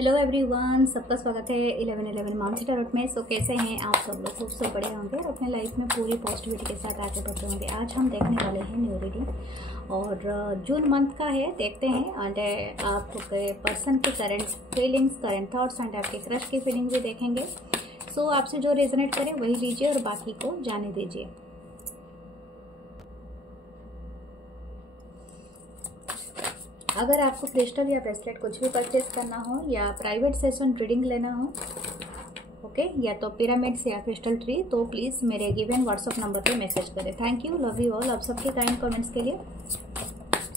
Hello everyone, सबका स्वागत है 1111 मानसी टैरोट में। सो कैसे हैं आप सब लोग? खूब सब बड़े होंगे और अपने लाइफ में पूरी पॉजिटिविटी के साथ आगे बढ़ते होंगे। आज हम देखने वाले हैं न्यू रीडिंग और जून मंथ का है। देखते हैं एंड आपके पर्सन की current feelings, current thoughts and आपके क्रश की फीलिंग्स भी देखेंगे। सो आपसे जो रेजोनेट करे वही लीजिए और बाकी को जाने दीजिए। अगर आपको क्रिस्टल या ब्रेसलेट कुछ भी परचेज करना हो या प्राइवेट सेशन रीडिंग लेना हो, ओके, या तो पिरामिड्स या क्रिस्टल ट्री, तो प्लीज़ मेरे गिवन व्हाट्सअप नंबर पे मैसेज करें। Thank you, love you all, आप सबके काइंड कमेंट्स के लिए।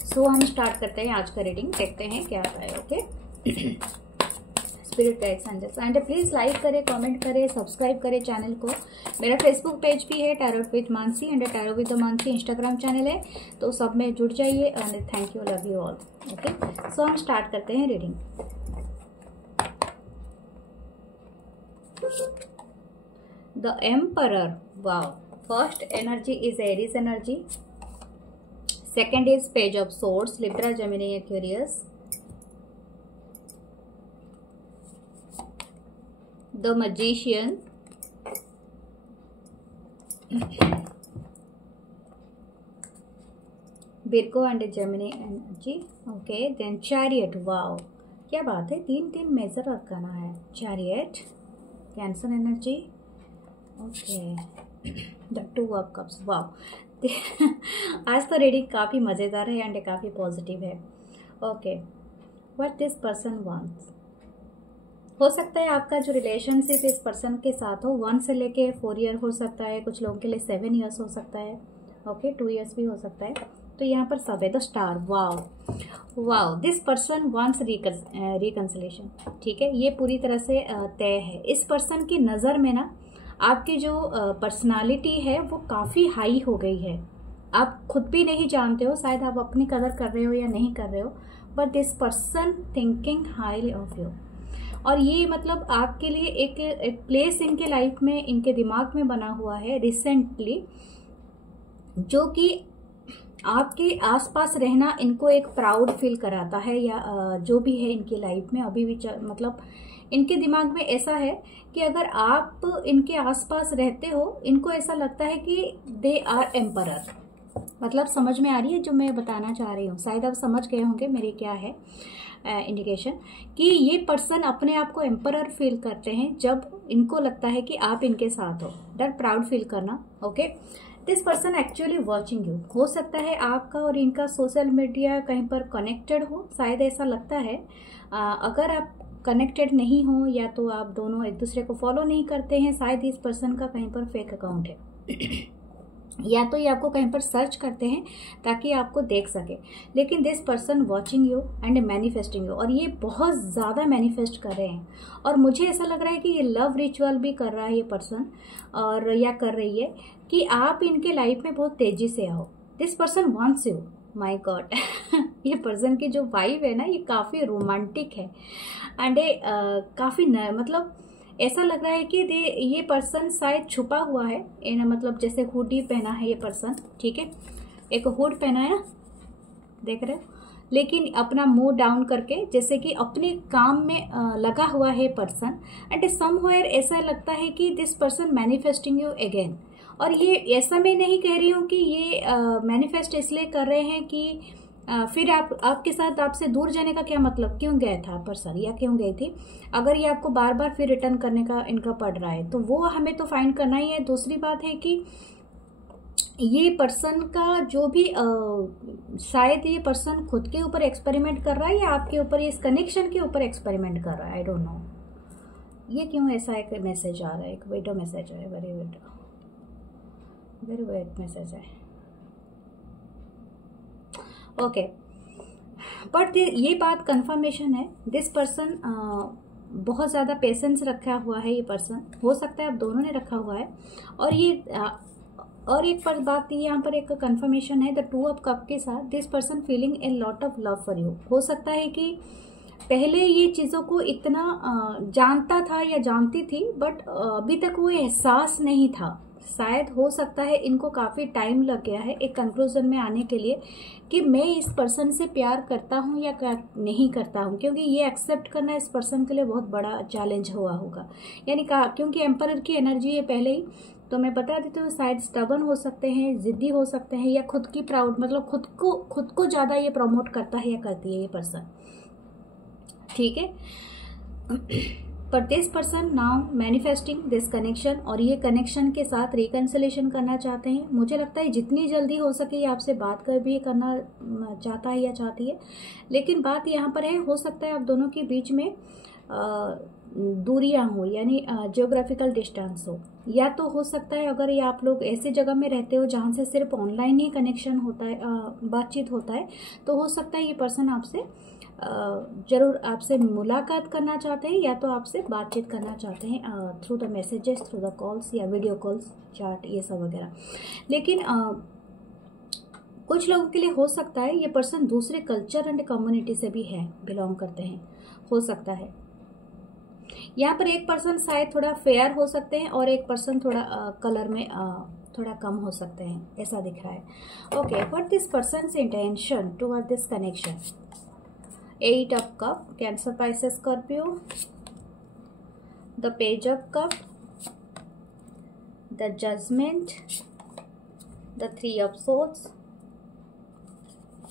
सो हम स्टार्ट करते हैं आज का रीडिंग, देखते हैं क्या आता है। Okay, spirit guides angels and please like करें, कमेंट करें, सब्सक्राइब करें चैनल को। मेरा फेसबुक पेज भी है tarot with Mansi and tarot with Mansi Instagram channel है, तो सब में जुड़ जाइए and thank you, love you all. Okay, so हम स्टार्ट करते हैं reading. The emperor, wow. First energy is Aries energy, second is page of swords, Libra, Gemini, Aquarius. The magician, Virgo and Gemini energy, okay, then chariot, wow, क्या बात है, तीन major arcana है। Chariot, cancer energy, okay, the two of cups, wow. आज तो reading काफ़ी मज़ेदार है एंड काफ़ी पॉजिटिव है। Okay, what this person wants, हो सकता है आपका जो रिलेशनशिप इस पर्सन के साथ हो 1 से लेके 4 ईयर हो सकता है, कुछ लोगों के लिए 7 ईयर्स हो सकता है, ओके, 2 ईयर्स भी हो सकता है। तो यहाँ पर सब है, the star, wow wow. This person wants reconciliation, ठीक है, ये पूरी तरह से तय है। इस पर्सन की नज़र में ना आपकी जो पर्सनालिटी है वो काफ़ी हाई हो गई है। आप खुद भी नहीं जानते हो, शायद आप अपनी कदर कर रहे हो या नहीं कर रहे हो, but this person thinking highly of you. और ये मतलब आपके लिए एक प्लेस इनके लाइफ में, इनके दिमाग में बना हुआ है रिसेंटली, जो कि आपके आसपास रहना इनको एक प्राउड फील कराता है, या जो भी है इनकी लाइफ में अभी भी मतलब इनके दिमाग में ऐसा है कि अगर आप इनके आसपास रहते हो, इनको ऐसा लगता है कि दे आर एम्परर। मतलब समझ में आ रही है जो मैं बताना चाह रही हूँ? शायद आप समझ गए होंगे मेरे क्या है इंडिकेशन, कि ये पर्सन अपने आप को एम्परर फील करते हैं जब इनको लगता है कि आप इनके साथ हो। दैट प्राउड फील करना, okay. This person actually watching you. हो सकता है आपका और इनका सोशल मीडिया कहीं पर कनेक्टेड हो, शायद ऐसा लगता है। अगर आप कनेक्टेड नहीं हो या तो आप दोनों एक दूसरे को फॉलो नहीं करते हैं, शायद इस पर्सन का कहीं पर फेक अकाउंट है या तो ये आपको कहीं पर सर्च करते हैं ताकि आपको देख सके। लेकिन this person watching you and manifesting you, और ये बहुत ज़्यादा मैनिफेस्ट कर रहे हैं। और मुझे ऐसा लग रहा है कि ये लव रिचुअल भी कर रहा है ये पर्सन, और या कर रही है कि आप इनके लाइफ में बहुत तेज़ी से आओ। This person wants you, my God. ये पर्सन की जो वाइब है ना, ये काफ़ी रोमांटिक है एंड काफ़ी मतलब ऐसा लग रहा है कि ये पर्सन शायद छुपा हुआ है। मतलब जैसे हुडी पहना है ये पर्सन, ठीक है, एक हुड पहना है ना, देख रहे हो, लेकिन अपना मुंह डाउन करके जैसे कि अपने काम में लगा हुआ है पर्सन। एंड समवेयर ऐसा लगता है कि this person manifesting you again. और ये ऐसा मैं नहीं कह रही हूँ कि ये मैनिफेस्ट इसलिए कर रहे हैं कि फिर आपके साथ आपसे दूर जाने का क्या मतलब, क्यों गया था पर्सन या क्यों गई थी। अगर ये आपको बार बार फिर रिटर्न करने का इनका पड़ रहा है तो वो हमें तो फाइंड करना ही है। दूसरी बात है कि ये पर्सन का जो भी शायद ये पर्सन खुद के ऊपर एक्सपेरिमेंट कर रहा है या आपके ऊपर, इस कनेक्शन के ऊपर एक्सपेरिमेंट कर रहा है। आई डोंट नो ये क्यों ऐसा एक मैसेज आ रहा है, एक वेटो मैसेज है, वेरी वेट मैसेज है, ओके। बट ये बात कंफर्मेशन है, दिस पर्सन बहुत ज़्यादा पेशेंस रखा हुआ है ये पर्सन। हो सकता है आप दोनों ने रखा हुआ है। और ये और एक पर बात यहाँ पर एक कंफर्मेशन है, द 2 ऑफ कप के साथ this person feeling a lot of love for you. हो सकता है कि पहले ये चीज़ों को इतना जानता था या जानती थी, बट अभी तक वो एहसास नहीं था। शायद हो सकता है इनको काफ़ी टाइम लग गया है एक कंक्लूजन में आने के लिए कि मैं इस पर्सन से प्यार करता हूँ या नहीं करता हूँ, क्योंकि ये एक्सेप्ट करना इस पर्सन के लिए बहुत बड़ा चैलेंज हुआ होगा। यानी क्योंकि एम्परर की एनर्जी है पहले ही, तो मैं बता देती हूँ शायद स्टबर्न हो सकते हैं, जिद्दी हो सकते हैं, या खुद की प्राउड, मतलब खुद को ज़्यादा ये प्रमोट करता है या करती है ये पर्सन, ठीक है। पर this person now manifesting this connection, और ये कनेक्शन के साथ रिकन्सिलेशन करना चाहते हैं। मुझे लगता है जितनी जल्दी हो सके ये आपसे बात कर भी करना चाहता है या चाहती है। लेकिन बात यहाँ पर है, हो सकता है आप दोनों के बीच में दूरियां हो, यानी जियोग्राफिकल डिस्टेंस हो, या तो हो सकता है अगर ये आप लोग ऐसे जगह में रहते हो जहाँ से सिर्फ ऑनलाइन ही कनेक्शन होता है, बातचीत होता है, तो हो सकता है ये पर्सन आपसे जरूर आपसे मुलाकात करना चाहते हैं, या तो आपसे बातचीत करना चाहते हैं through the messages, through the calls या वीडियो कॉल्स, चैट, ये सब वगैरह। लेकिन कुछ लोगों के लिए हो सकता है ये पर्सन दूसरे कल्चर एंड कम्युनिटी से भी है, बिलोंग करते हैं, हो सकता है। यहाँ पर एक पर्सन शायद थोड़ा फेयर हो सकते हैं और एक पर्सन थोड़ा कलर में थोड़ा कम हो सकते हैं, ऐसा दिख रहा है। Okay, what this persons intention toward this connection? 8 of cup, Cancer, Pisces, Scorpio, the Page of cup, the Judgment, the 3 of swords,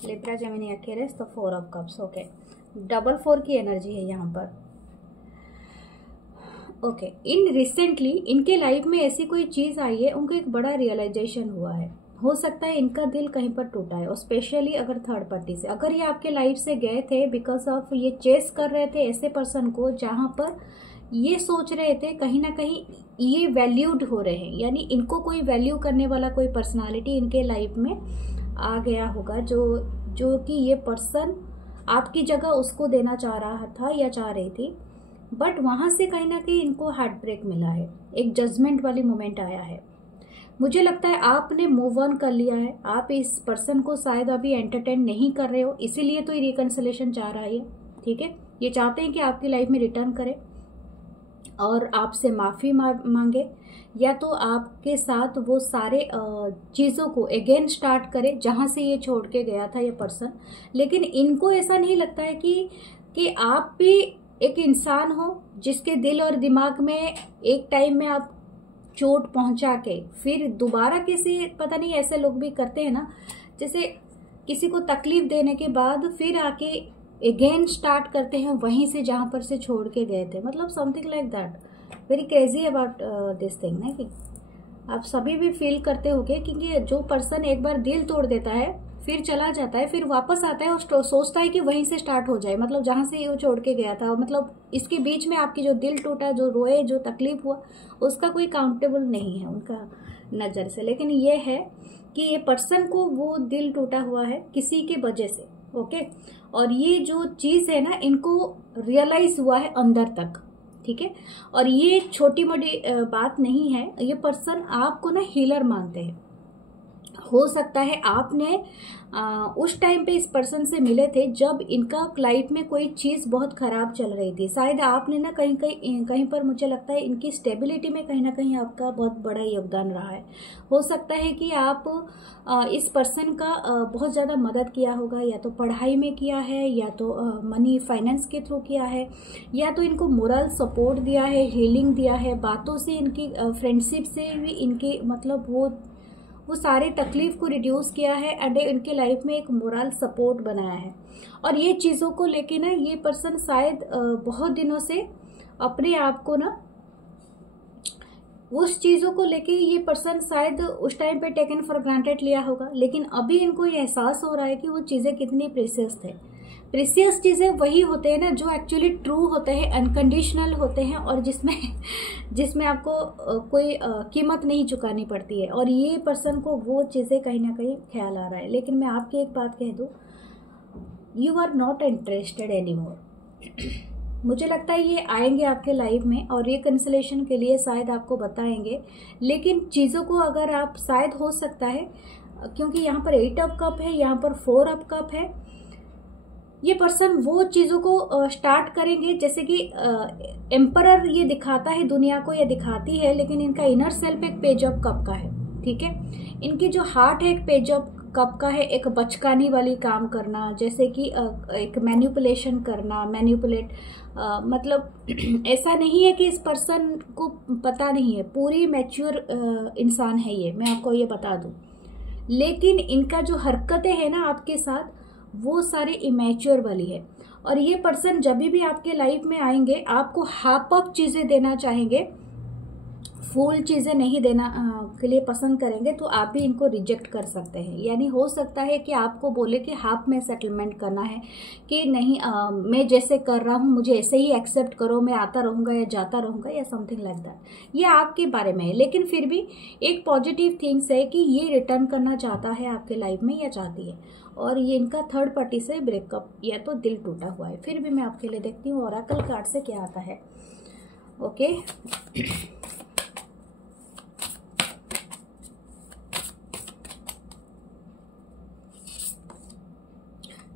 Libra, Gemini, Aquarius, the 4 of cups। Okay, double 4 की एनर्जी है यहाँ पर। Okay, in recently इनके life में ऐसी कोई चीज़ आई है, उनको एक बड़ा रियलाइजेशन हुआ है। हो सकता है इनका दिल कहीं पर टूटा है, और स्पेशली अगर थर्ड पार्टी से, अगर ये आपके लाइफ से गए थे बिकॉज ऑफ ये चेस कर रहे थे ऐसे पर्सन को जहाँ पर ये सोच रहे थे कहीं ना कहीं ये वैल्यूड हो रहे हैं, यानी इनको कोई वैल्यू करने वाला कोई पर्सनालिटी इनके लाइफ में आ गया होगा, जो कि ये पर्सन आपकी जगह उसको देना चाह रहा था या चाह रही थी, बट वहाँ से कहीं ना कहीं इनको हार्ट ब्रेक मिला है, एक जजमेंट वाली मोमेंट आया है। मुझे लगता है आपने मूव ऑन कर लिया है, आप इस पर्सन को शायद अभी एंटरटेन नहीं कर रहे हो, इसीलिए तो ये रिकन्सिलेशन चाह रहा है, ठीक है। ये चाहते हैं कि आपकी लाइफ में रिटर्न करे और आपसे माफ़ी मांगे, या तो आपके साथ वो सारे चीज़ों को अगेन स्टार्ट करे जहाँ से ये छोड़ के गया था ये पर्सन। लेकिन इनको ऐसा नहीं लगता है कि आप भी एक इंसान हो जिसके दिल और दिमाग में एक टाइम में आप चोट पहुंचा के फिर दोबारा किसी, पता नहीं ऐसे लोग भी करते हैं ना, जैसे किसी को तकलीफ देने के बाद फिर आके अगेन स्टार्ट करते हैं वहीं से जहां पर से छोड़ के गए थे, मतलब something like that. Very crazy about this thing ना, कि आप सभी भी फील करते होगे, क्योंकि जो पर्सन एक बार दिल तोड़ देता है फिर चला जाता है, फिर वापस आता है और सोचता है कि वहीं से स्टार्ट हो जाए, मतलब जहाँ से वो छोड़ के गया था, मतलब इसके बीच में आपकी जो दिल टूटा, जो रोए, जो तकलीफ हुआ, उसका कोई काउंटेबल नहीं है उनका नज़र से। लेकिन ये है कि ये पर्सन को वो दिल टूटा हुआ है किसी के वजह से, ओके। और ये जो चीज़ है ना, इनको रियलाइज हुआ है अंदर तक, ठीक है। और ये छोटी मोटी बात नहीं है, ये पर्सन आपको ना हीलर मानते हैं। हो सकता है आपने उस टाइम पे इस पर्सन से मिले थे जब इनका लाइफ में कोई चीज़ बहुत ख़राब चल रही थी, शायद आपने ना कहीं पर, मुझे लगता है इनकी स्टेबिलिटी में कहीं ना कहीं आपका बहुत बड़ा योगदान रहा है। हो सकता है कि आप इस पर्सन का बहुत ज़्यादा मदद किया होगा, या तो पढ़ाई में किया है, या तो मनी फाइनेंस के थ्रू किया है, या तो इनको मोरल सपोर्ट दिया है, हीलिंग दिया है, बातों से, इनकी फ्रेंडशिप से भी इनके मतलब वो सारे तकलीफ को रिड्यूस किया है, एंड इनके लाइफ में एक मोरल सपोर्ट बनाया है। और ये चीज़ों को लेके ना ये पर्सन शायद बहुत दिनों से अपने आप को ना, उस चीज़ों को लेके ये पर्सन शायद उस टाइम पे टेकन फॉर ग्रांटेड लिया होगा, लेकिन अभी इनको ये एहसास हो रहा है कि वो चीज़ें कितनी प्रेशियस थे। प्रेशियस चीज़ें वही होते हैं ना जो एक्चुअली ट्रू होते हैं, अनकंडीशनल होते हैं, और जिसमें आपको कोई कीमत नहीं चुकानी पड़ती है। और ये पर्सन को वो चीज़ें कहीं ना कहीं ख्याल आ रहा है। लेकिन मैं आपकी एक बात कह दूँ, you are not interested any more. मुझे लगता है ये आएंगे आपके लाइफ में और रिकन्सिलेशन के लिए शायद आपको बताएंगे, लेकिन चीज़ों को अगर आप, शायद हो सकता है क्योंकि यहाँ पर 8 ऑफ कप है, यहाँ पर 4 ऑफ कप है, ये पर्सन वो चीज़ों को स्टार्ट करेंगे, जैसे कि एम्परर ये दिखाता है दुनिया को, ये दिखाती है, लेकिन इनका इनर सेल्फ एक पेज ऑफ कप का है, ठीक है। इनकी जो हार्ट है एक पेज ऑफ कप का है, एक बचकानी वाली काम करना, जैसे कि एक मैनिपुलेशन करना, मैनिपुलेट मतलब ऐसा नहीं है कि इस पर्सन को पता नहीं है, पूरी मैच्योर इंसान है ये, मैं आपको ये बता दूं। लेकिन इनका जो हरकतें हैं ना आपके साथ, वो सारे इमेच्योर वाली है। और ये पर्सन जब भी आपके लाइफ में आएंगे आपको हाफ अप चीज़ें देना चाहेंगे, फुल चीज़ें नहीं देना के लिए पसंद करेंगे, तो आप भी इनको रिजेक्ट कर सकते हैं। यानी हो सकता है कि आपको बोले कि हाफ में सेटलमेंट करना है, कि नहीं मैं जैसे कर रहा हूँ मुझे ऐसे ही एक्सेप्ट करो, मैं आता रहूँगा या जाता रहूँगा या समथिंग लाइक दैट। ये आपके बारे में है, लेकिन फिर भी एक पॉजिटिव थिंग्स है कि ये रिटर्न करना चाहता है आपके लाइफ में या चाहती है। और ये इनका थर्ड पार्टी से ब्रेकअप या तो दिल टूटा हुआ है। फिर भी मैं आपके लिए देखती हूँ ओरेकल कार्ड से क्या आता है। ओके,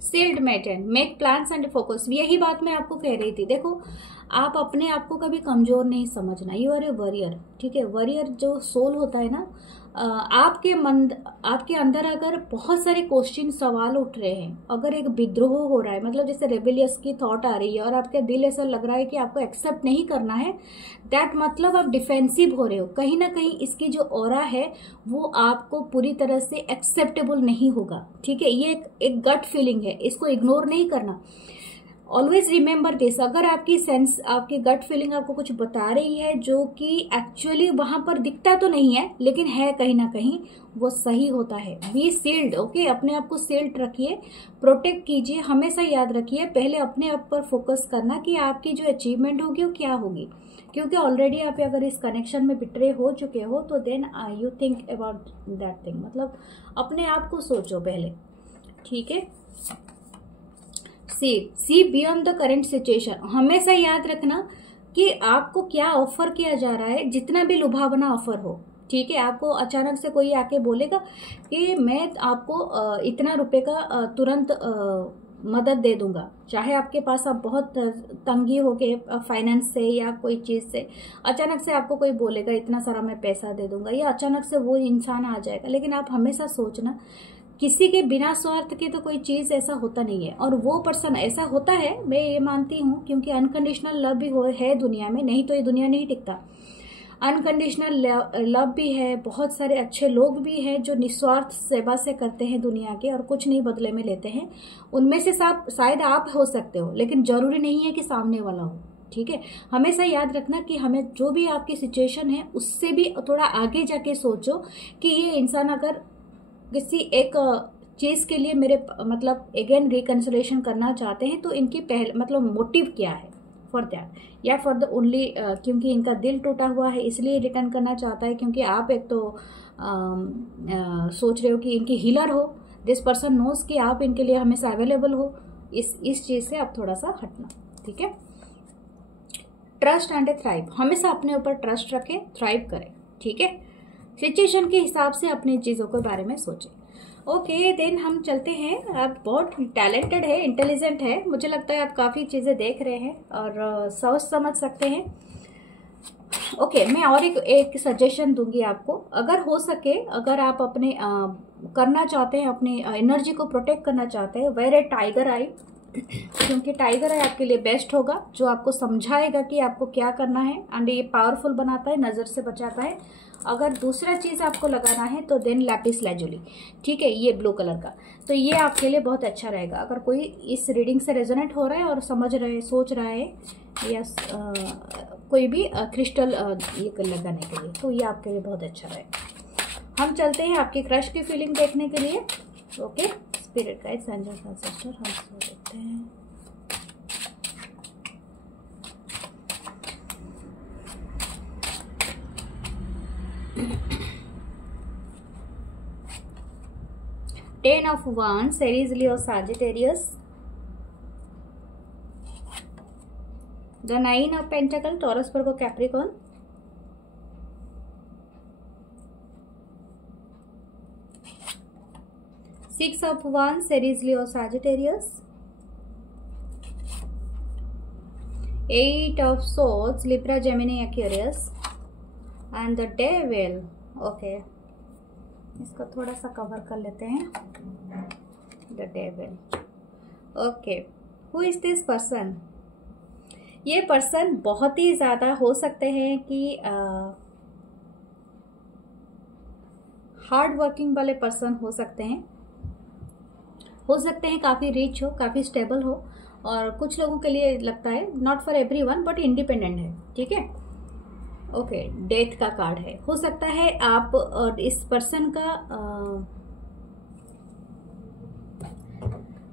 सील्ड मेटन, मेक प्लान्स एंड फोकस। यही बात मैं आपको कह रही थी। देखो, आप अपने आप को कभी कमजोर नहीं समझना, यू आर ए वॉरियर, ठीक है। वॉरियर जो सोल होता है ना, आपके अंदर अगर बहुत सारे क्वेश्चन सवाल उठ रहे हैं, अगर एक विद्रोह हो रहा है, मतलब जैसे रेबेलियस की थॉट आ रही है और आपका दिल ऐसा लग रहा है कि आपको एक्सेप्ट नहीं करना है, दैट मतलब आप डिफेंसिव हो रहे हो। कहीं ना कहीं इसकी जो ऑरा है वो आपको पूरी तरह से एक्सेप्टेबल नहीं होगा, ठीक है। ये एक गट फीलिंग है, इसको इग्नोर नहीं करना। ऑलवेज रिमेंबर दिस, अगर आपकी सेंस, आपकी गट फीलिंग आपको कुछ बता रही है जो कि एक्चुअली वहां पर दिखता तो नहीं है लेकिन है कहीं ना कहीं, वो सही होता है। Be sealed, okay. अपने आप को सील्ड रखिए, प्रोटेक्ट कीजिए। हमेशा याद रखिए पहले अपने आप पर फोकस करना कि आपकी जो अचीवमेंट होगी वो क्या होगी, क्योंकि ऑलरेडी आप अगर इस कनेक्शन में बिटरे हो चुके हो तो then you think about that thing, मतलब अपने आप को सोचो पहले, ठीक है। See beyond the current situation, हमेशा याद रखना कि आपको क्या ऑफर किया जा रहा है, जितना भी लुभावना ऑफर हो, ठीक है। आपको अचानक से कोई आके बोलेगा कि मैं आपको इतना रुपए का तुरंत मदद दे दूंगा, चाहे आपके पास आप बहुत तंगी हो के फाइनेंस से या कोई चीज़ से, अचानक से आपको कोई बोलेगा इतना सारा मैं पैसा दे दूंगा, या अचानक से वो इंसान आ जाएगा। लेकिन आप हमेशा सोचना किसी के बिना स्वार्थ के तो कोई चीज ऐसा होता नहीं है, और वो पर्सन ऐसा होता है, मैं ये मानती हूँ, क्योंकि अनकंडीशनल लव भी है दुनिया में, नहीं तो ये दुनिया नहीं टिकता। अनकंडीशनल लव भी है, बहुत सारे अच्छे लोग भी हैं जो निस्वार्थ सेवा से करते हैं दुनिया के और कुछ नहीं बदले में लेते हैं। उनमें से शायद आप हो सकते हो, लेकिन जरूरी नहीं है कि सामने वाला हो, ठीक है। हमेशा याद रखना कि हमें जो भी आपकी सिचुएशन है उससे भी थोड़ा आगे जाके सोचो कि ये इंसान अगर किसी एक चीज के लिए मेरे मतलब अगेन रिकंसिलेशन करना चाहते हैं तो इनकी मतलब मोटिव क्या है फॉर दैट, या फॉर द ओनली क्योंकि इनका दिल टूटा हुआ है इसलिए रिटर्न करना चाहता है, क्योंकि आप एक तो सोच रहे हो कि इनकी हीलर हो, दिस पर्सन नोज कि आप इनके लिए हमेशा अवेलेबल हो। इस चीज से आप थोड़ा सा हटना, ठीक है। ट्रस्ट एंड थ्राइव, हमेशा अपने ऊपर ट्रस्ट रखें, थ्राइव करें, ठीक है। सिचुएशन के हिसाब से अपनी चीज़ों के बारे में सोचें। ओके, देन हम चलते हैं। आप बहुत टैलेंटेड है, इंटेलिजेंट है, मुझे लगता है आप काफ़ी चीज़ें देख रहे हैं और सोच समझ सकते हैं। ओके, मैं और एक सजेशन दूंगी आपको, अगर हो सके, अगर आप अपने करना चाहते हैं, अपनी एनर्जी को प्रोटेक्ट करना चाहते हैं, वेयर ए टाइगर आई, क्योंकि टाइगर आई आपके लिए बेस्ट होगा, जो आपको समझाएगा कि आपको क्या करना है, एंड ये पावरफुल बनाता है, नज़र से बचाता है। अगर दूसरा चीज़ आपको लगाना है तो देन लैपिस लाजुली, ठीक है, ये ब्लू कलर का, तो ये आपके लिए बहुत अच्छा रहेगा। अगर कोई इस रीडिंग से रेजोनेट हो रहा है और समझ रहे, सोच रहा है या कोई भी क्रिस्टल ये लगाने के लिए, तो ये आपके लिए बहुत अच्छा रहेगा। हम चलते हैं आपकी क्रश की फीलिंग देखने के लिए। Okay, spirit guides, angels and sister, हम देखते हैं। Ten of Wands, Aries, Leo, Sagittarius. The Nine of Pentacles, Taurus, Virgo, Capricorn. Six of Wands, Aries, Leo, Sagittarius. 8 of swords, Libra, Gemini, Aquarius and the devil. Okay, इसको थोड़ा सा cover कर लेते हैं। The devil. Okay, who is this person? ये person बहुत ही ज़्यादा हो सकते हैं कि हार्ड वर्किंग वाले पर्सन हो सकते हैं काफ़ी रिच हो, काफ़ी स्टेबल हो, और कुछ लोगों के लिए लगता है, not for everyone but independent है। ठीक है, ओके, डेथ का कार्ड है। हो सकता है आप और इस पर्सन का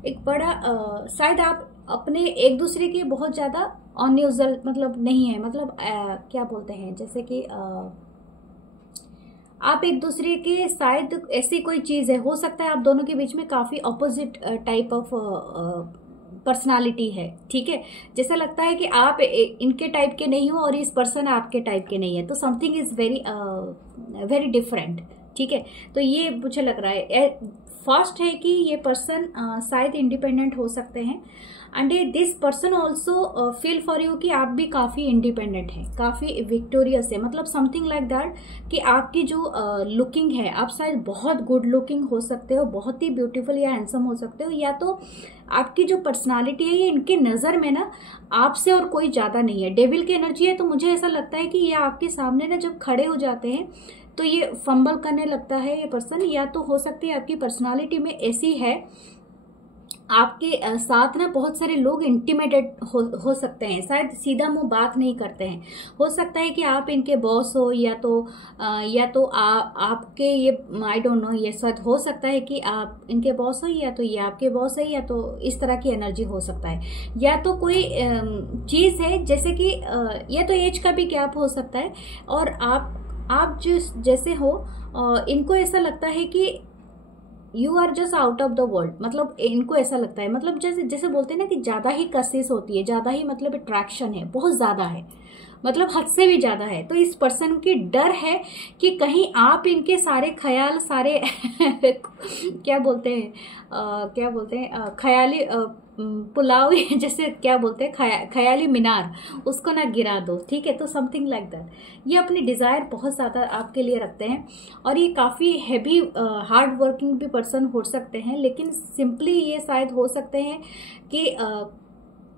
एक बड़ा शायद आप अपने एक दूसरे के बहुत ज़्यादा अनयूजुअल मतलब नहीं है, मतलब क्या बोलते हैं, जैसे कि आप एक दूसरे के शायद ऐसी कोई चीज़ है, हो सकता है आप दोनों के बीच में काफ़ी अपोजिट टाइप ऑफ पर्सनालिटी है। ठीक है, जैसा लगता है कि आप इनके टाइप के नहीं हो और इस पर्सन आपके टाइप के नहीं है, तो समथिंग इज वेरी डिफरेंट। ठीक है, तो ये मुझे लग रहा है फर्स्ट है कि ये पर्सन शायद इंडिपेंडेंट हो सकते हैं, and this person also feel for you कि आप भी काफ़ी इंडिपेंडेंट हैं, काफ़ी विक्टोरियस है, मतलब समथिंग लाइक दैट कि आपकी जो लुकिंग है, आप शायद बहुत गुड लुकिंग हो सकते हो, बहुत ही ब्यूटीफुल या हैंडसम हो सकते हो, या तो आपकी जो पर्सनालिटी है ये इनके नज़र में ना आपसे और कोई ज़्यादा नहीं है। डेविल की एनर्जी है, तो मुझे ऐसा लगता है कि ये आपके सामने ना जब खड़े हो जाते हैं तो ये फंबल करने लगता है ये पर्सन, या तो हो सकती है आपकी पर्सनालिटी में ऐसी है, आपके साथ ना बहुत सारे लोग इंटिमिडेट हो सकते हैं, शायद सीधा मुंह बात नहीं करते हैं। हो सकता है कि आप इनके बॉस हो, या तो आपके ये आई डोंट नो, ये शायद हो सकता है कि आप इनके बॉस हो, या तो ये आपके बॉस है, या तो इस तरह की एनर्जी हो सकता है, या तो कोई चीज़ है जैसे कि या तो एज का भी गैप हो सकता है, और आप जैसे हो इनको ऐसा लगता है कि you are just out of the world, मतलब इनको ऐसा लगता है, मतलब जैसे बोलते हैं ना कि ज़्यादा ही कशिश होती है, ज़्यादा ही मतलब अट्रैक्शन है, बहुत ज़्यादा है, मतलब हद से भी ज़्यादा है। तो इस पर्सन की डर है कि कहीं आप इनके सारे ख्याल, सारे क्या बोलते हैं ख्याली पुलाव जैसे क्या बोलते हैं ख्याली मीनार, उसको ना गिरा दो। ठीक है, तो समथिंग लाइक दैट। ये अपनी डिज़ायर बहुत ज़्यादा आपके लिए रखते हैं, और ये काफ़ी हैवी हार्ड वर्किंग भी पर्सन हो सकते हैं, लेकिन सिंपली ये शायद हो सकते हैं कि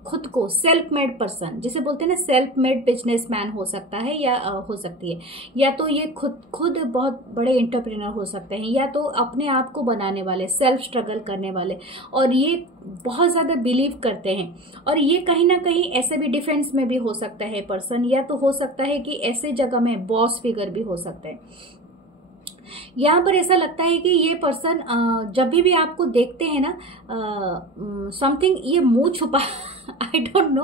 खुद को सेल्फ मेड पर्सन, जिसे बोलते हैं ना सेल्फ मेड बिजनेसमैन हो सकता है, या हो सकती है, या तो ये खुद बहुत बड़े एंटरप्रेन्योर हो सकते हैं, या तो अपने आप को बनाने वाले, सेल्फ स्ट्रगल करने वाले, और ये बहुत ज़्यादा बिलीव करते हैं, और ये कहीं ना कहीं ऐसे भी डिफेंस में भी हो सकता है पर्सन, या तो हो सकता है कि ऐसे जगह में बॉस फिगर भी हो सकता है। यहाँ पर ऐसा लगता है कि ये पर्सन जब भी आपको देखते हैं ना समथिंग, ये मुंह छुपा आई डोंट नो,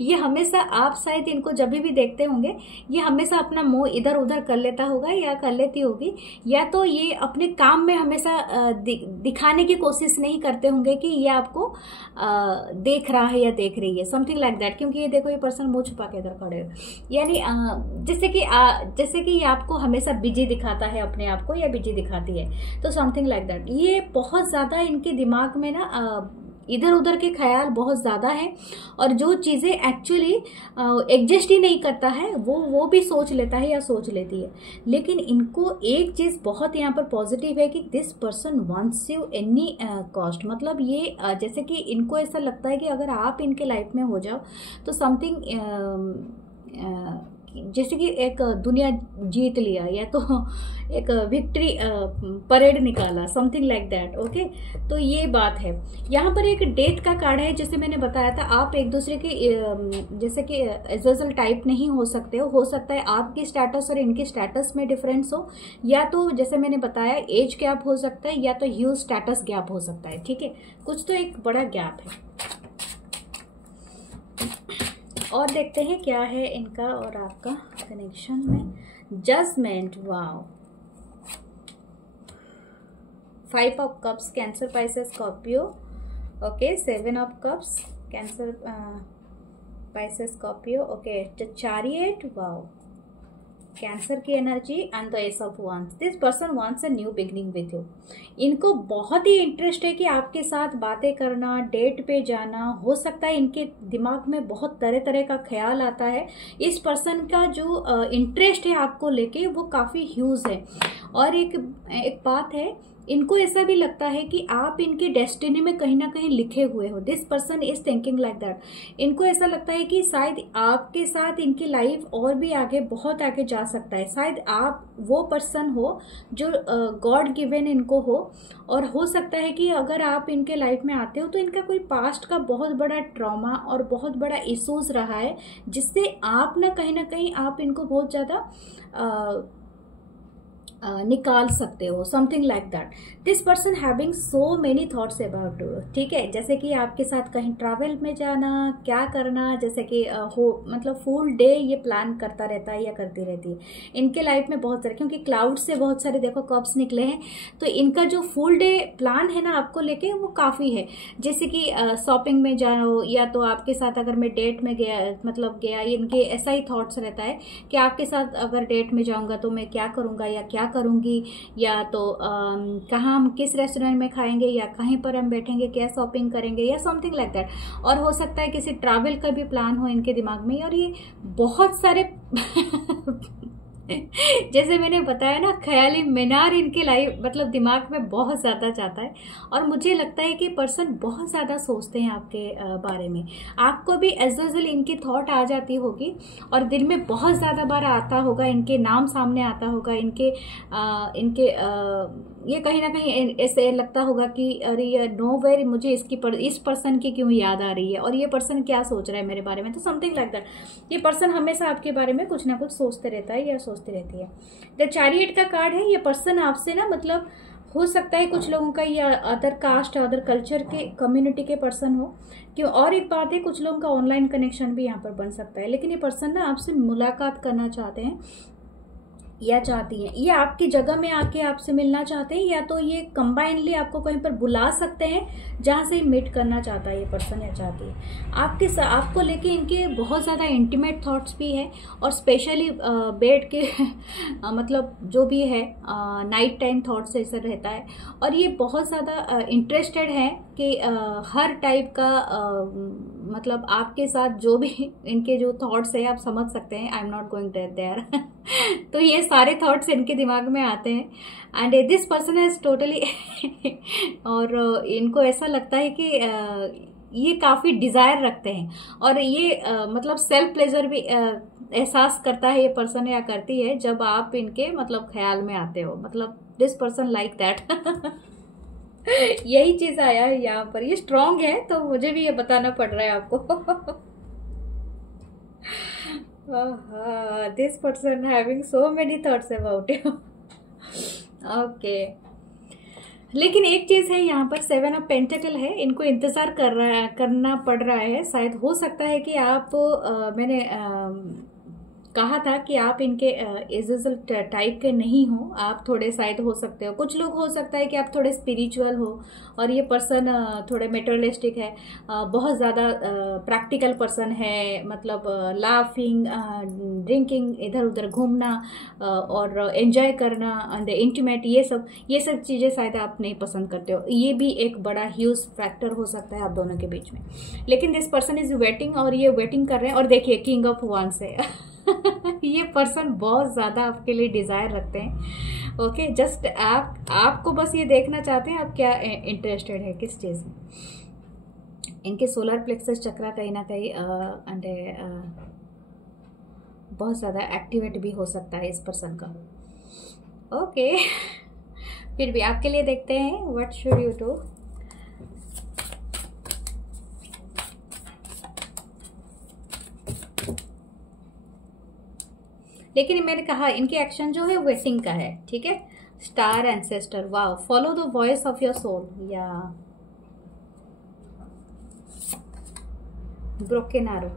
ये हमेशा, आप शायद इनको जब भी देखते होंगे ये हमेशा अपना मुंह इधर उधर कर लेता होगा या कर लेती होगी, या तो ये अपने काम में हमेशा दिखाने की कोशिश नहीं करते होंगे कि ये आपको देख रहा है या देख रही है, समथिंग लाइक दैट। क्योंकि ये देखो, ये पर्सन मुंह छुपा के इधर खड़े हो, यानी जैसे कि ये आपको हमेशा बिजी दिखाता है अपने आप को, या बिजी दिखाती है, तो समथिंग लाइक दैट। ये बहुत ज़्यादा इनके दिमाग में ना इधर उधर के ख्याल बहुत ज़्यादा है, और जो चीज़ें एक्चुअली एग्जिस्ट ही नहीं करता है वो भी सोच लेता है या सोच लेती है। लेकिन इनको एक चीज़ बहुत यहाँ पर पॉजिटिव है कि this person wants you any cost, मतलब ये जैसे कि इनको ऐसा लगता है कि अगर आप इनके लाइफ में हो जाओ तो समथिंग जैसे कि एक दुनिया जीत लिया, या तो एक विक्ट्री परेड निकाला, समथिंग लाइक दैट। ओके, तो ये बात है। यहाँ पर एक डेथ का कार्ड है, जैसे मैंने बताया था, आप एक दूसरे के जैसे कि एज टाइप नहीं हो सकते हो सकता है आपकी स्टेटस और इनके स्टेटस में डिफरेंस हो, या तो जैसे मैंने बताया एज गैप हो सकता है, या तो ह्यूज स्टेटस गैप हो सकता है। ठीक है, कुछ तो एक बड़ा गैप है। और देखते हैं क्या है इनका और आपका कनेक्शन में। Judgement, wow, 5 of cups, Cancer, Pisces, Scorpio. Okay, 7 of cups, Cancer, Pisces, Scorpio. Okay, chariot, wow, Cancer की energy and the ace of wands. This person wants a new beginning with you. इनको बहुत ही interest है कि आपके साथ बातें करना, date पे जाना। हो सकता है इनके दिमाग में बहुत तरह तरह का ख्याल आता है। इस पर्सन का जो इंटरेस्ट है आपको लेके वो काफ़ी ह्यूज है। और एक बात है, इनको ऐसा भी लगता है कि आप इनके डेस्टिनी में कहीं ना कहीं लिखे हुए हो। This person is thinking like that. इनको ऐसा लगता है कि शायद आपके साथ इनकी लाइफ और भी आगे, बहुत आगे जा सकता है। शायद आप वो पर्सन हो जो गॉड गिवन इनको हो। और हो सकता है कि अगर आप इनके लाइफ में आते हो तो इनका कोई पास्ट का बहुत बड़ा ट्रॉमा और बहुत बड़ा इश्यूज रहा है, जिससे आप ना कहीं आप इनको बहुत ज़्यादा निकाल सकते हो, something like that. This person having so many thoughts about you. ठीक है, जैसे कि आपके साथ कहीं ट्रैवल में जाना, क्या करना, जैसे कि मतलब फुल डे ये प्लान करता रहता है या करती रहती है। इनके लाइफ में बहुत सारे, क्योंकि क्लाउड से बहुत सारे देखो कप्स निकले हैं, तो इनका जो फुल डे प्लान है ना आपको लेके, वो काफ़ी है। जैसे कि शॉपिंग में जाओ, या तो आपके साथ अगर मैं डेट में गया, इनके ऐसा ही थॉट्स रहता है कि आपके साथ अगर डेट में जाऊंगा तो मैं क्या करूंगा या क्या करूंगी, या तो कहाँ हम किस रेस्टोरेंट में खाएंगे, या कहीं पर हम बैठेंगे, क्या शॉपिंग करेंगे, या समथिंग लाइक दैट। और हो सकता है किसी ट्रैवल का भी प्लान हो इनके दिमाग में। और ये बहुत सारे जैसे मैंने बताया ना, ख्याली मीनार इनके लाइफ मतलब दिमाग में बहुत ज़्यादा जाता है। और मुझे लगता है कि पर्सन बहुत ज़्यादा सोचते हैं आपके बारे में। आपको भी एज यूजुअल इनकी थॉट आ जाती होगी, और दिल में बहुत ज़्यादा बार आता होगा, इनके नाम सामने आता होगा, इनके ये कहीं ना कहीं ऐसे लगता होगा कि अरे ये नोवेयर मुझे इस पर्सन की क्यों याद आ रही है, और ये पर्सन क्या सोच रहा है मेरे बारे में, तो समथिंग लाइक दैट। ये पर्सन हमेशा आपके बारे में कुछ ना कुछ सोचते रहता है या सोचती रहती है। द चैरियट का कार्ड है। ये पर्सन आपसे ना, मतलब हो सकता है कुछ लोगों का ये अदर कास्ट, अदर कल्चर के कम्युनिटी के पर्सन हो क्यों। और एक बात है, कुछ लोगों का ऑनलाइन कनेक्शन भी यहाँ पर बन सकता है। लेकिन ये पर्सन ना आपसे मुलाकात करना चाहते हैं या चाहती हैं। ये आपकी जगह में आके आपसे मिलना चाहते हैं, या तो ये कंबाइनली आपको कहीं पर बुला सकते हैं जहाँ से मीट करना चाहता है ये पर्सन या चाहती है। आपको लेके इनके बहुत ज़्यादा इंटीमेट थॉट्स भी है, और स्पेशली बेड के मतलब जो भी है नाइट टाइम थॉट्स ऐसा रहता है। और ये बहुत ज़्यादा इंटरेस्टेड है कि हर टाइप का मतलब आपके साथ जो भी इनके जो थॉट्स है, आप समझ सकते हैं। I am not going there तो ये सारे थॉट्स इनके दिमाग में आते हैं। And this person has totally और इनको ऐसा लगता है कि ये काफ़ी डिज़ायर रखते हैं, और ये मतलब सेल्फ प्लेजर भी एहसास करता है ये पर्सन या करती है जब आप इनके मतलब ख्याल में आते हो। मतलब दिस पर्सन लाइक दैट यही चीज़ आया है यहाँ पर। ये स्ट्रॉन्ग है तो मुझे भी ये बताना पड़ रहा है आपको। This person having so many thoughts about you. Okay, लेकिन एक चीज़ है यहाँ पर, 7 ऑफ पेंटिकल है। इनको इंतज़ार करना पड़ रहा है। शायद हो सकता है कि आप मैंने कहा था कि आप इनके एजुअल टाइप के नहीं हो। आप थोड़े शायद हो सकते हो, कुछ लोग हो सकता है कि आप थोड़े स्पिरिचुअल हो, और ये पर्सन थोड़े मेटेरियलिस्टिक है, बहुत ज़्यादा प्रैक्टिकल पर्सन है। मतलब लाफिंग, ड्रिंकिंग, इधर उधर घूमना और एंजॉय करना एंड इंटीमेट, ये सब चीज़ें शायद आप नहीं पसंद करते हो। ये भी एक बड़ा ह्यूज फैक्टर हो सकता है आप दोनों के बीच में। लेकिन दिस पर्सन इज वेटिंग, और ये वेटिंग कर रहे हैं। और देखिए किंग ऑफ वांस है ये पर्सन बहुत ज़्यादा आपके लिए डिज़ायर रखते हैं। ओके, जस्ट आपको बस ये देखना चाहते हैं आप क्या इंटरेस्टेड है किस चीज़ में। इनके सोलर प्लेक्सस चक्रा कहीं ना कहीं बहुत ज़्यादा एक्टिवेट भी हो सकता है इस पर्सन का। ओके फिर भी आपके लिए देखते हैं व्हाट शुड यू डू। लेकिन मैंने कहा इनके एक्शन जो है वेटिंग का है। ठीक है, star ancestor, wow, follow the voice of your soul, या ब्रोकन एरो।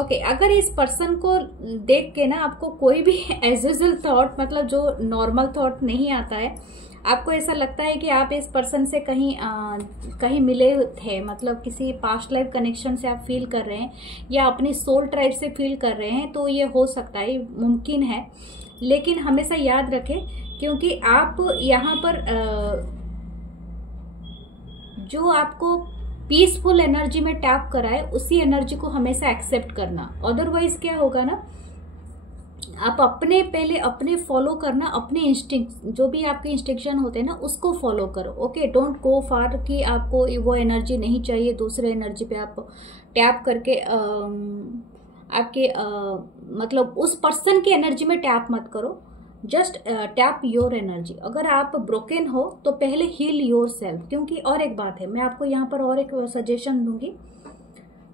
ओके, अगर इस पर्सन को देख के ना आपको कोई भी एज यूजुअल थॉट, मतलब जो नॉर्मल थॉट नहीं आता है, आपको ऐसा लगता है कि आप इस पर्सन से कहीं मिले थे, मतलब किसी पास्ट लाइफ कनेक्शन से आप फील कर रहे हैं या अपनी सोल ट्राइब से फील कर रहे हैं, तो ये हो सकता है, मुमकिन है। लेकिन हमेशा याद रखें, क्योंकि आप यहाँ पर जो आपको पीसफुल एनर्जी में टैप कराए उसी एनर्जी को हमेशा एक्सेप्ट करना। अदरवाइज क्या होगा ना, आप पहले अपने फॉलो करना, अपने इंस्टिंक्ट, जो भी आपके इंस्ट्रक्शन होते हैं ना उसको फॉलो करो। ओके, डोंट गो फार कि आपको वो एनर्जी नहीं चाहिए, दूसरे एनर्जी पे आप टैप करके आपके मतलब उस पर्सन की एनर्जी में टैप मत करो। Just tap your energy. अगर आप ब्रोकन हो तो पहले हील योर सेल्फ। क्योंकि और एक बात है, मैं आपको यहाँ पर और एक सजेशन दूंगी,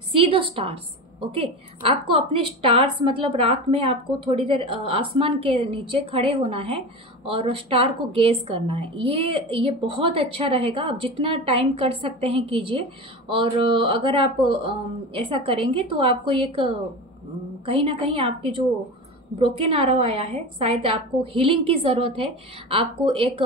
सी द स्टार्स। ओके, आपको अपने स्टार्स, मतलब रात में आपको थोड़ी देर आसमान के नीचे खड़े होना है और स्टार को गेज करना है। ये बहुत अच्छा रहेगा। आप जितना टाइम कर सकते हैं कीजिए। और अगर आप ऐसा करेंगे तो आपको एक कहीं ना कहीं आपकी जो ब्रोकन आरव आया है, शायद आपको हीलिंग की ज़रूरत है। आपको एक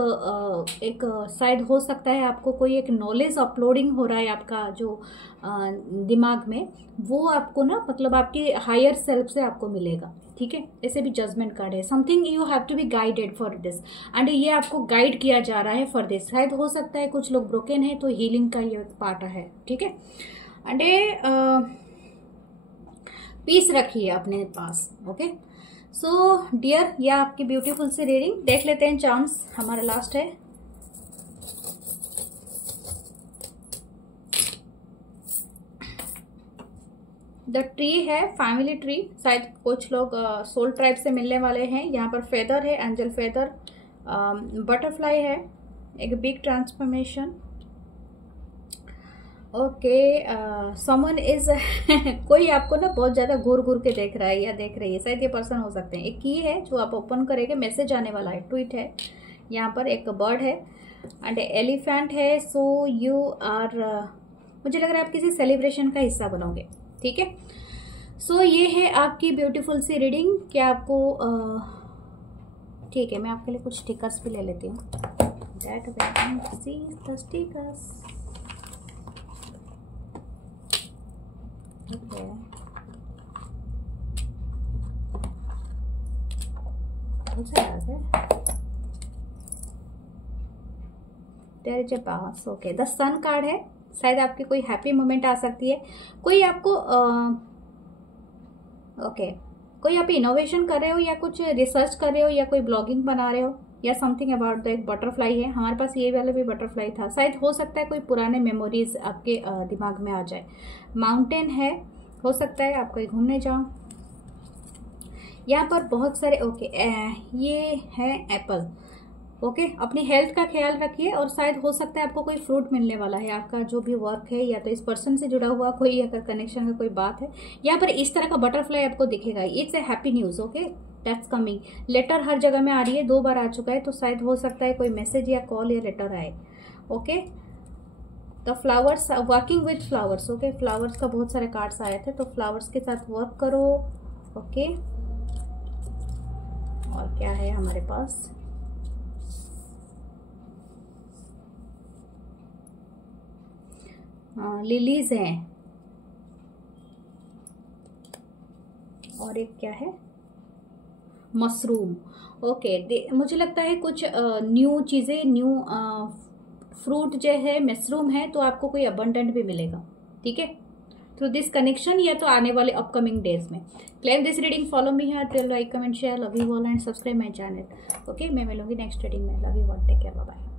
शायद हो सकता है आपको कोई एक नॉलेज अपलोडिंग हो रहा है आपका जो दिमाग में, वो आपको ना मतलब आपके हायर सेल्फ से आपको मिलेगा। ठीक है, ऐसे भी जजमेंट कार्ड है। Something you have to be guided for this, and ये आपको गाइड किया जा रहा है फॉर दिस। शायद हो सकता है कुछ लोग ब्रोकन है तो हीलिंग का ये पार्ट है। ठीक है, एंड पीस रखिए अपने पास। ओके, सो डियर, ये आपकी ब्यूटीफुल सी रीडिंग। देख लेते हैं चांस, हमारा लास्ट है। द ट्री है फैमिली ट्री, शायद कुछ लोग सोल ट्राइब से मिलने वाले हैं। यहाँ पर फेदर है, एंजल फेदर, बटरफ्लाई है, एक big transformation. Okay, someone is कोई आपको ना बहुत ज्यादा घूर घूर के देख रहा है या देख रही है, शायद ये पर्सन हो सकते हैं। एक की है जो आप ओपन करेंगे, मैसेज आने वाला है, ट्वीट है, यहाँ पर एक बर्ड है एंड एलिफेंट है। सो यू आर, मुझे लग रहा है आप किसी सेलिब्रेशन का हिस्सा बनोगे। ठीक है, सो ये है आपकी ब्यूटीफुल सी रीडिंग। क्या आपको ठीक है, मैं आपके लिए कुछ स्टिकर्स भी ले लेती हूँ। That we see the stickers. Okay. कौन सा याद है? There is a pass. Okay. The sun card है, शायद आपकी कोई हैप्पी मोमेंट आ सकती है। कोई आपको ओके, कोई आप इनोवेशन कर रहे हो या कुछ रिसर्च कर रहे हो या कोई ब्लॉगिंग बना रहे हो या समथिंग अबाउट द एक बटरफ्लाई है। हमारे पास ये वाला भी बटरफ्लाई था, शायद हो सकता है कोई पुराने मेमोरीज आपके दिमाग में आ जाए। माउंटेन है, हो सकता है आप कहीं घूमने जाओ। यहाँ पर बहुत सारे ओके, ये है एप्पल। ओके, अपनी हेल्थ का ख्याल रखिए और शायद हो सकता है आपको कोई फ्रूट मिलने वाला है। आपका जो भी वर्क है या तो इस पर्सन से जुड़ा हुआ कोई अगर कनेक्शन का कोई बात है, यहाँ पर इस तरह का बटरफ्लाई आपको दिखेगा। It's a happy news. Okay, that's coming. Later हर जगह में आ रही है, 2 बार आ चुका है, तो शायद हो सकता है कोई मैसेज या कॉल या लेटर आए। Okay, the flowers, working with flowers. Okay, flowers का बहुत सारे कार्ड्स आए थे, तो फ्लावर्स के साथ वर्क करो। ओके, और क्या है हमारे पास? लिलीज हैं, और एक क्या है? मशरूम। ओके, मुझे लगता है कुछ न्यू चीजें, न्यू फ्रूट जो है मशरूम है, तो आपको कोई अबंडेंट भी मिलेगा। ठीक है, थ्रू दिस कनेक्शन या तो आने वाले अपकमिंग डेज में। Claim this reading, follow me here, tell like comment share, love you all and subscribe my channel. Okay, मैं मिलूंगी नेक्स्ट रीडिंग में। Love you all, take care, bye bye.